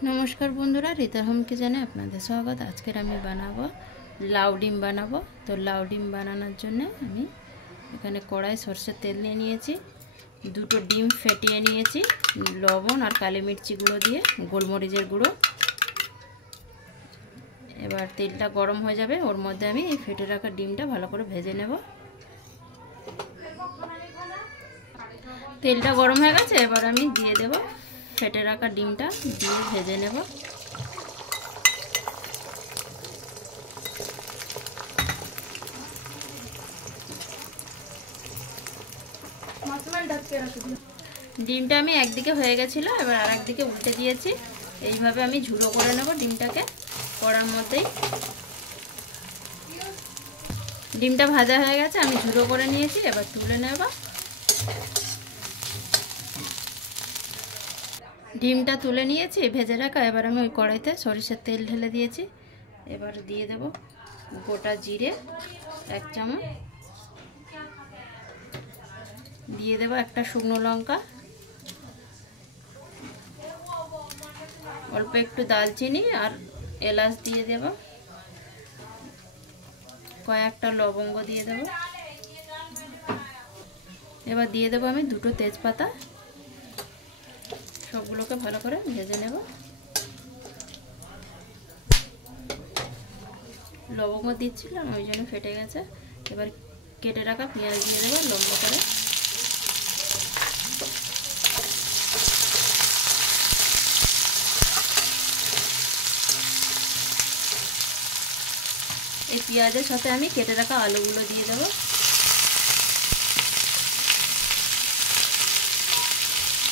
नमस्कार बंधुरा रीता होम किचेने आपनादेर स्वागत। आजकेर आमी बानाबो लाउ डिम बानाबो। तो लाउ डिम बानानोर जन्य आमी एखाने कड़ाई सर्षेर तेल निये नियेछि, दुटो डिम फेटिये नियेछि, लवण और काली मिर्ची गुड़ो दिए गोलमरिचेर गुड़ो। एबार तेलटा गरम हो जाबे, ओर मध्य आमी एई फेटे राखा डिमटा भालो करे भेजे नेब। तेलटा गरम हो गेছে, एबार आमी दिये देब फेटे राखा डिमटा दिए भेजे नेब। ডিমটা আমি একদিকে হয়ে গেছিল, এবার আরেকদিকে উল্টে দিয়েছি। এইভাবে আমি ঝুড়ো করে নেব ডিমটাকে কড়ার মধ্যেই। ডিমটা ভাজা হয়ে গেছে, আমি ঝুড়ো করে নিয়েছি, এবার তুলে নেব। ডিমটা তুলে নিয়েছি ভেজে রাখা। এবার আমি ওই কড়াইতে সরিষার তেল ঢেলে দিয়েছি। এবার দিয়ে দেব গোটা জিরে 1 চামচ, দিয়ে দেব একটা শুকনো লঙ্কা, অল্প একটু দালচিনি আর এলাচ দিয়ে দেব, কয়েকটা লবঙ্গ দিয়ে দেব। এবার দিয়ে দেব আমি দুটো তেজপাতা, সবগুলোকে ভালো করে ভেজে নেব। লবঙ্গ দিচ্ছিলাম ওই জন্য ফেটে গেছে। এবার কেটে রাখা পেঁয়াজ দিয়ে দেব লম্বা করে। এই পেঁয়াজের সাথে আমি কেটে রাখা আলুগুলো দিয়ে দেব।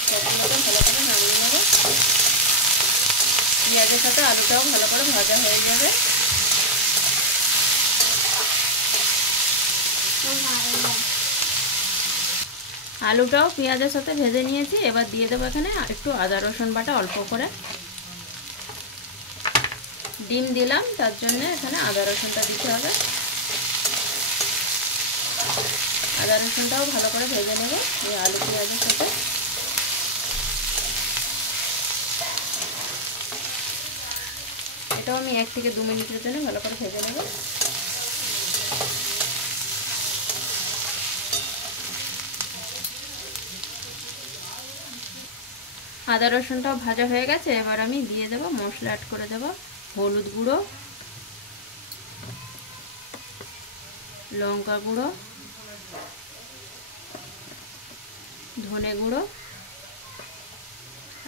সবগুলোকে ভালো করে নাড়িয়ে নেব। পেঁয়াজের সাথে আলুটাও ভালো করে ভাজা হয়ে যাবে। আলুটাও পেঁয়াজের সাথে ভেজে নিয়েছি। এবার দিয়ে দেবো এখানে একটু আদা রসুন বাটা অল্প করে। ডিম দিলাম তার জন্য এখানে আদা রসুনটা দিতে হবে। আদা রসুনটাও ভালো করে ভেজে নেব এই আলু পেঁয়াজের সাথে। এটাও আমি 1 থেকে 2 মিনিটের জন্য ভালো করে ভেজে নেব। আদা রসুনটাও ভাজা হয়ে গেছে। এবার আমি দিয়ে দেব মশলা অ্যাড করে দেব। হলুদ গুঁড়ো, লঙ্কা গুঁড়ো, ধনে গুঁড়ো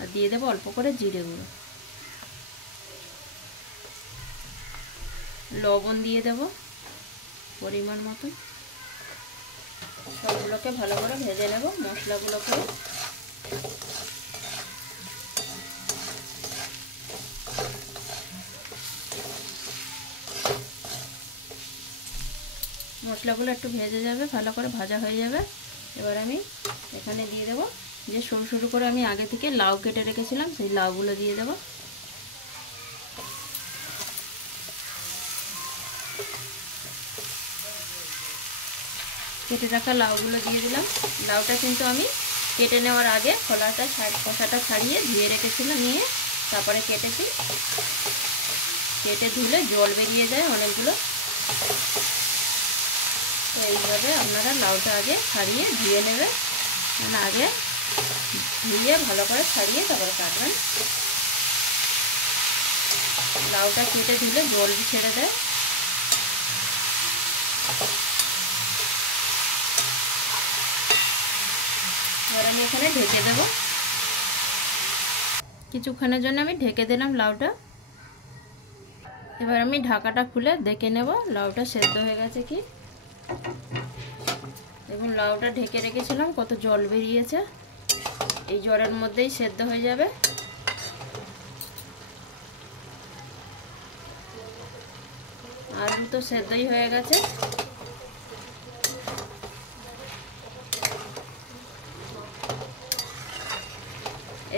আর দিয়ে দেব অল্প করে জিরে গুঁড়ো। লবণ দিয়ে দেব পরিমাণ মতো। সবগুলোকে ভালো করে ভেজে নেব মশলাগুলোকে। মশলাগুলো একটু ভেজে যাবে, ভালো করে ভাজা হয়ে যাবে। এবার আমি এখানে দিয়ে দেব যে সরু সরু করে আমি আগে থেকে লাউ কেটে রেখেছিলাম, সেই লাউগুলো দিয়ে দেব। কেটে রাখা লাউগুলো দিয়ে দিলাম। লাউটা কিন্তু আমি কেটে নেওয়ার আগে খোসাটা ছাড়িয়ে ধুয়ে রেখেছিলাম, নিয়ে তারপরে কেটেছি। কেটে ধুলে জল বেরিয়ে যায় অনেকগুলো। তো এইভাবে আপনারা লাউটা আগে ছাড়িয়ে ধুয়ে নেবেন, মানে আগে ধুয়ে ভালো করে ছাড়িয়ে তারপরে কাটবেন। লাউটা কেটে ধুলে জল ছেড়ে দেয়। এবার আমি এখানে ঢেকে দেব। কিছুক্ষণের জন্য আমি ঢেকে দিলাম লাউটা। এবার আমি ঢাকাটা খুলে দেখে নেব লাউটা সেদ্ধ হয়ে গেছে কি। দেখুন লাউটা ঢেকে রেখেছিলাম, কত জল বেরিয়েছে। এই জলের মধ্যেই সেদ্ধ হয়ে যাবে। আলু তো সেদ্ধই হয়ে গেছে।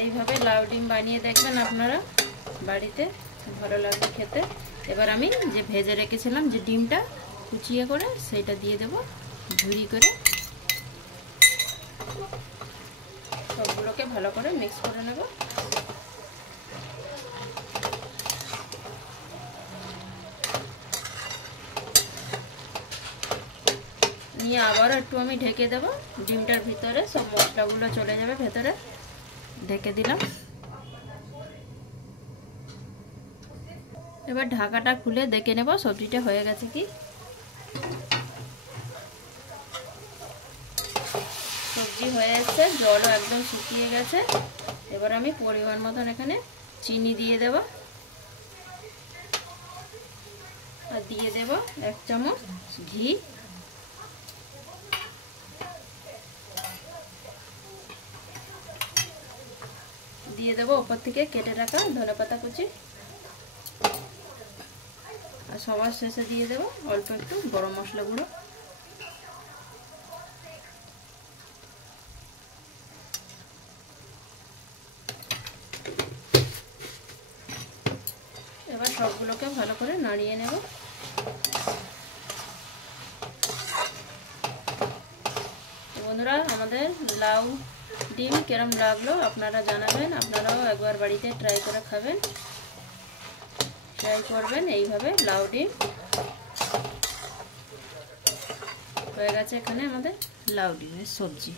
এইভাবে লাউ ডিম বানিয়ে দেখবেন আপনারা বাড়িতে, ভালো লাগবে খেতে। এবার আমি যে ভেজে রেখেছিলাম যে ডিমটা কুচিয়ে করে সেটা দিয়ে দেব ঝুরি করে। সবগুলোকে ভালো করে মিক্স করে নেব। আবারও একটু আমি ঢেকে দেব, ডিমটার ভিতরে সব মশলাগুলো চলে যাবে ভেতরে। ঢেকে দিলাম। এবার ঢাকাটা খুলে দেখে নেব সবজিটা হয়ে গেছে কি। সবজি হয়ে এসছে, জলও একদম শুকিয়ে গেছে। এবার আমি পরিমাণ মতন এখানে চিনি দিয়ে দেব, আর দিয়ে দেব 1 চামচ ঘি। দিয়ে দেব উপর থেকে কেটে রাখা ধনেপাতা কুচি, আর সবার শেষে দিয়ে দেব অল্প একটু গরম মশলা গুঁড়ো। এবার সবগুলোকে ভালো করে নাড়িয়ে নেব। বন্ধুরা, আমাদের লাউ ডিম কেরম লাগলো আপনারা জানাবেন। আপনারাও একবার বাড়িতে ট্রাই করে খাবেন, ট্রাই করবেন এইভাবে লাউ ডিম। হয়ে গেছে এখানে আমাদের লাউ ডিমের সবজি।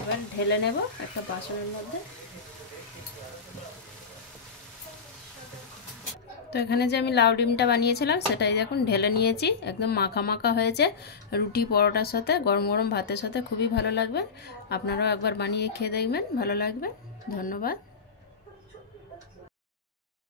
এবার ঢেলে নেব একটা বাসনের মধ্যে। তো এখানে যে আমি লাউ ডিমটা বানিয়েছিলাম সেটাই দেখুন ঢেলে নিয়েছি। একদম মাখা মাখা হয়েছে, রুটি পরোটার সাথে গরম গরম ভাতের সাথে খুবই ভালো লাগবে। আপনারাও একবার বানিয়ে খেয়ে দেখবেন, ভালো লাগবে। ধন্যবাদ।